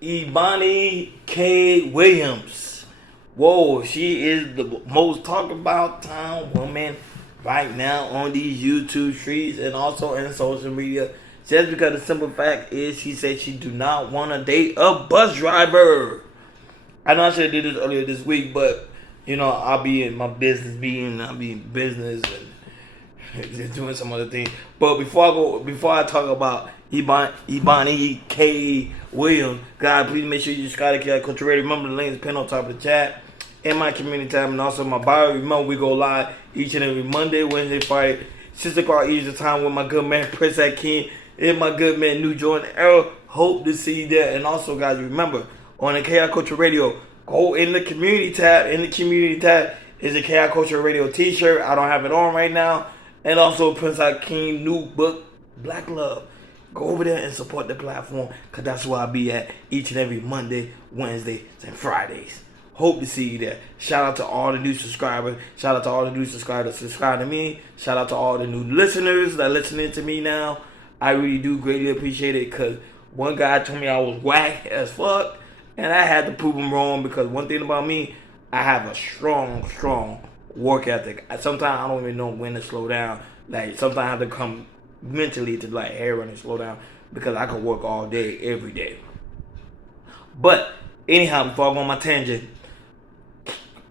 Eboni K. Williams. Whoa, she is the most talked about town woman right now on these YouTube streets and also in social media. Just because the simple fact is she said she do not want to date a bus driver. I know I should have did this earlier this week, but I'll be in my business meeting, I'll be in business and just doing some other things. But before I talk about Eboni K. Williams, God, please make sure you subscribe to KI Culture Radio. Remember the link is pinned on top of the chat. In my community tab and also my bio. Remember we go live each and every Monday, Wednesday, Friday, 6 o'clock Eastern time with my good man Prince King and my good man New Jordan Errol. Hope to see you there. And also, guys, remember on the KI Culture Radio, go in the community tab. In the community tab is a KI Culture Radio t-shirt. I don't have it on right now. And also Prince King new book, Black Love. Go over there and support the platform because that's where I'll be at each and every Monday, Wednesdays, and Fridays. Hope to see you there. Shout out to all the new subscribers. Shout out to all the new subscribers that subscribe to me. Shout out to all the new listeners that are listening to me now. I really do greatly appreciate it because one guy told me I was whack as fuck. And I had to prove him wrong because one thing about me, I have a strong work ethic. Sometimes I don't even know when to slow down. Like sometimes I have to come mentally to like, hey, run and slow down because I can work all day, every day. But anyhow, before I go on my tangent,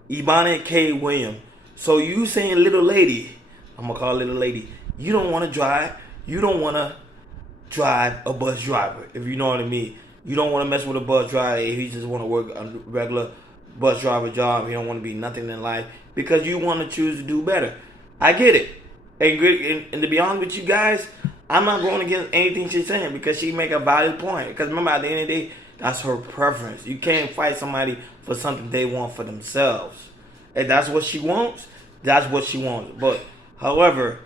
Eboni K. Williams. So you saying little lady, I'm going to call little lady, you don't want to drive a bus driver, if you know what I mean. You don't want to mess with a bus driver if you just want to work a regular bus driver job. You don't want to be nothing in life because you want to choose to do better. I get it. And to be honest with you guys, I'm not going against anything she's saying because she make a valid point. Because remember, at the end of the day, that's her preference. You can't fight somebody for something they want for themselves. If that's what she wants, that's what she wants. But, however,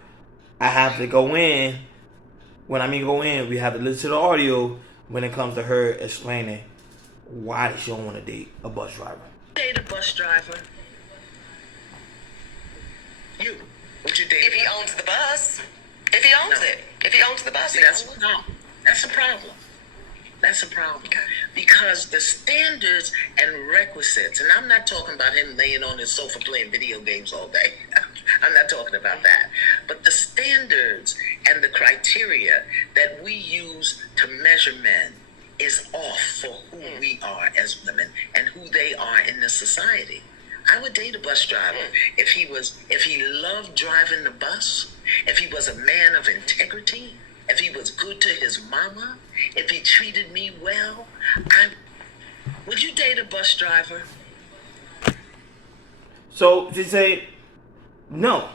I have to go in. When I mean go in, we have to listen to the audio when it comes to her explaining why she don't want to date a bus driver. Date a bus driver? You. Would you date if he owns the bus? If he owns it. If he owns the bus, that's a problem. That's a problem. Okay. Because the standards and requisites, and I'm not talking about him laying on his sofa playing video games all day. I'm not talking about that. But the standards and the criteria that we use to measure men is off for who we are as women and who they are in this society. I would date a bus driver if he loved driving the bus, if he was a man of integrity, if he was good to his mama, if he treated me well. Would you date a bus driver? So she said no.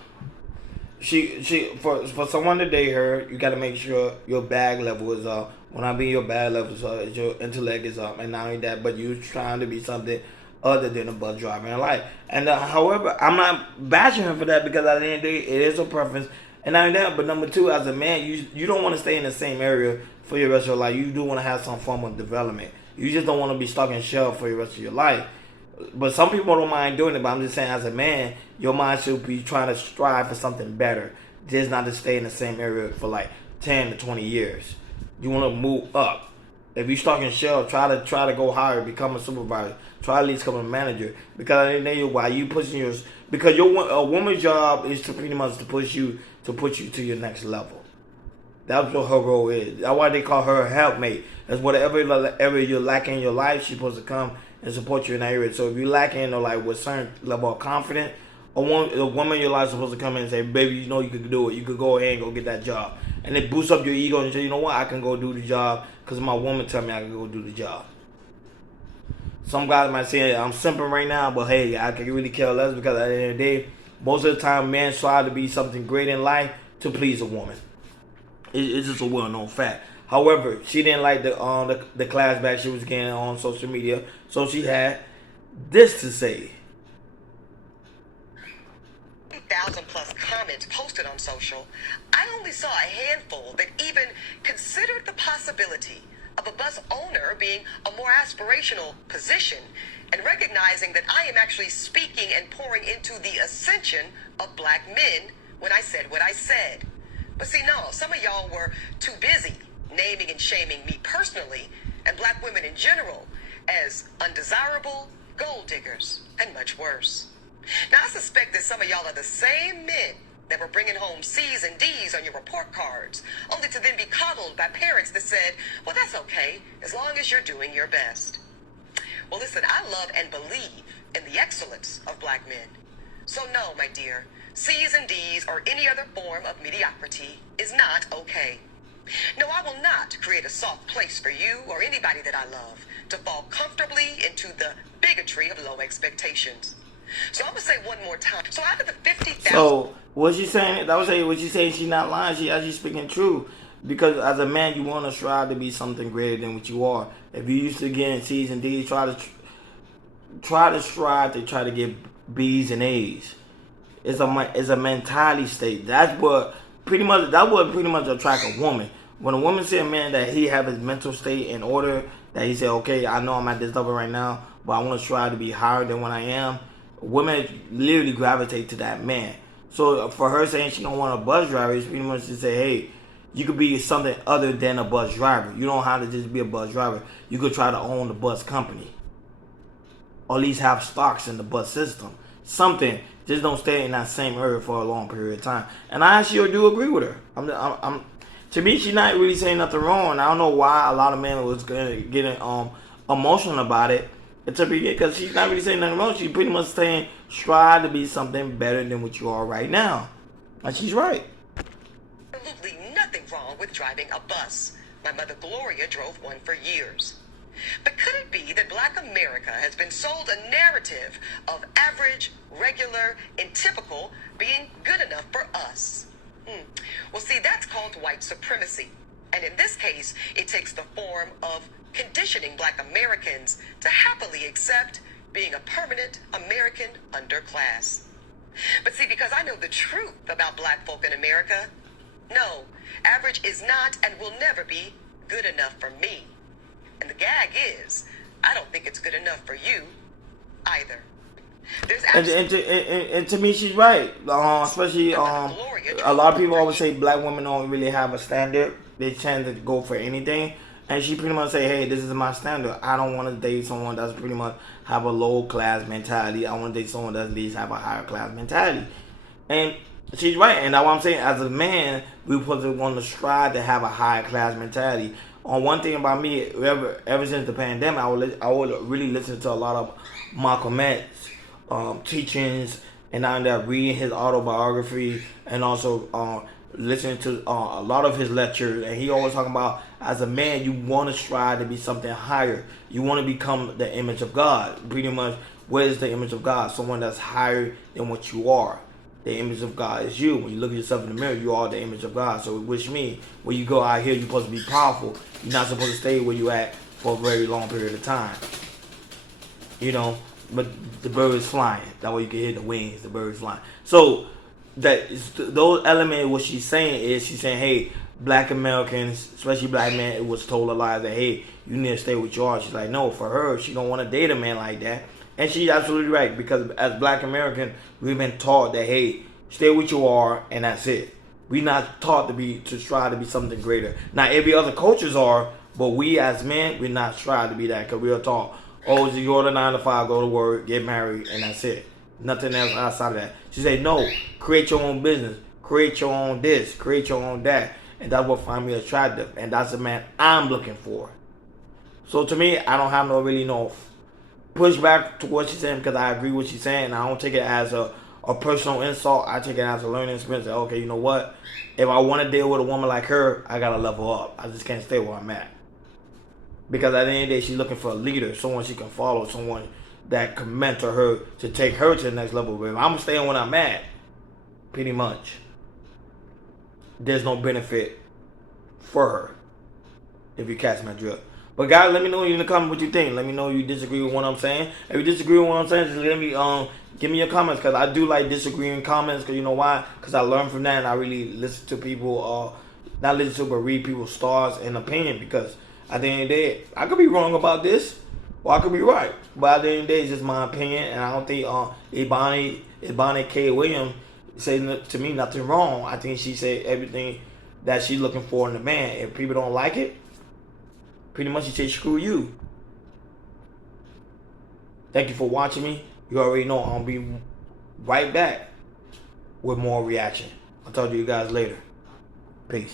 She for someone to date her, you got to make sure your bag level is up. When I mean your bag level is up, your intellect is up, and not only that, but you trying to be something other than a bus driver in life. And however, I'm not bashing her for that because at the end of the day, it is a preference. And not only that, but number two, as a man, you don't want to stay in the same area for your rest of your life. You do want to have some form of development. You just don't want to be stuck in shell for the rest of your life. But some people don't mind doing it, but I'm just saying as a man, your mind should be trying to strive for something better. Just not to stay in the same area for like 10 to 20 years. You want to move up. If you're stuck in shell, try to go higher, become a supervisor. Try at least become a manager. Because at the end of the day, why you pushing yours? Because a woman's job is to pretty much to put you to your next level. That's what her role is. That's why they call her a helpmate. That's whatever area you're lacking in your life, she's supposed to come and support you in that area. So if you're lacking like with certain level of confidence, a woman in your life is supposed to come in and say, baby, you know you could do it. You could go ahead and go get that job. And it boosts up your ego and say, you know what, I can go do the job because my woman tell me I can go do the job. Some guys might say I'm simping right now, but hey, I can really care less because at the end of the day, most of the time men try to be something great in life to please a woman. It's just a well-known fact. However, she didn't like the class back she was getting on social media, so she had this to say. 1,000 plus comments posted on social, I only saw a handful that even considered the possibility of a bus owner being a more aspirational position and recognizing that I am actually speaking and pouring into the ascension of black men when I said what I said. But see, no, some of y'all were too busy naming and shaming me personally and black women in general as undesirable, gold diggers, and much worse. Now, I suspect that some of y'all are the same men that were bringing home C's and D's on your report cards, only to then be coddled by parents that said, well, that's okay, as long as you're doing your best. Well, listen, I love and believe in the excellence of black men. So no, my dear, C's and D's or any other form of mediocrity is not okay. No, I will not create a soft place for you or anybody that I love to fall comfortably into the bigotry of low expectations. So I'm going to say one more time. So out of the 50,000... So, what she's saying, that was saying, what she's saying, she's not lying, she actually speaking true. Because as a man, you want to strive to be something greater than what you are. If you used to get C's and D's, try to strive to try to get B's and A's. It's a mentality state. That's what pretty much attract a woman. When a woman see a man that he have his mental state in order, that he say, okay, I know I'm at this level right now, but I want to strive to be higher than what I am. Women literally gravitate to that man. So for her saying she don't want a bus driver, it's pretty much to say, hey, you could be something other than a bus driver. You don't have to just be a bus driver. You could try to own the bus company, or at least have stocks in the bus system. Something. Just don't stay in that same area for a long period of time. And I actually do agree with her. To me, she's not really saying nothing wrong. I don't know why a lot of men was getting emotional about it. Because she's not really saying nothing wrong. She's pretty much saying strive to be something better than what you are right now. And she's right. Absolutely nothing wrong with driving a bus. My mother Gloria drove one for years. But could it be that black America has been sold a narrative of average, regular, and typical being good enough for us? Well, see, that's called white supremacy. And in this case, it takes the form of conditioning black Americans to happily accept being a permanent American underclass. But see, because I know the truth about black folk in America, no, average is not and will never be good enough for me. And the gag is, I don't think it's good enough for you either. And to me, she's right. Especially, a lot of people always say black women don't really have a standard. They tend to go for anything. And she pretty much say, hey, this is my standard. I don't want to date someone that's pretty much have a low class mentality. I want to date someone that at least have a higher class mentality. And she's right. And that's what I'm saying. As a man, we want to strive to have a higher class mentality. On one thing about me, ever since the pandemic, I would really listen to a lot of Malcolm X's teachings, and I ended up reading his autobiography, and also listening to a lot of his lectures. And he always talking about, as a man, you want to strive to be something higher. You want to become the image of God. Pretty much, what is the image of God? Someone that's higher than what you are. The image of God is you. When you look at yourself in the mirror, you are the image of God. So which means when you go out here, you're supposed to be powerful. You're not supposed to stay where you at for a very long period of time. You know, but the bird is flying. That way you can hear the wings, the bird is flying. So those elements, what she's saying is, she's saying, hey, black Americans, especially black men, it was told a lie that, hey, you need to stay with you are. She's like, no, for her, she don't want to date a man like that. And she's absolutely right, because as black Americans, we've been taught that, hey, stay what you are, and that's it. We're not taught to strive to be something greater. Now, every other cultures are, but we as men, we're not strive to be that, because we are taught, oh, you go to 9 to 5, go to work, get married, and that's it. Nothing else outside of that. She said, no, create your own business, create your own this, create your own that. And that's what find me attractive. And that's the man I'm looking for. So to me, I don't have no pushback to what she's saying, because I agree with what she's saying. I don't take it as a personal insult. I take it as a learning experience. That, okay, you know what? If I want to deal with a woman like her, I got to level up. I just can't stay where I'm at. Because at the end of the day, she's looking for a leader, someone she can follow, someone that can mentor her to take her to the next level. But if I'm staying where I'm at, pretty much, there's no benefit for her, if you catch my drift. But guys, let me know in the comments what you think. Let me know if you disagree with what I'm saying. If you disagree with what I'm saying, just let me give me your comments, because I do like disagreeing comments. Because you know why? Because I learn from that, and I really listen to people, not listen to, but read people's thoughts and opinion. Because at the end of the day, I could be wrong about this, or I could be right. But at the end of the day, it's just my opinion, and I don't think Eboni K Williams said to me nothing wrong. I think she said everything that she's looking for in a man. If people don't like it, Pretty much he said, screw you. Thank you for watching me. You already know I'll be right back with more reaction. I'll talk to you guys later. Peace.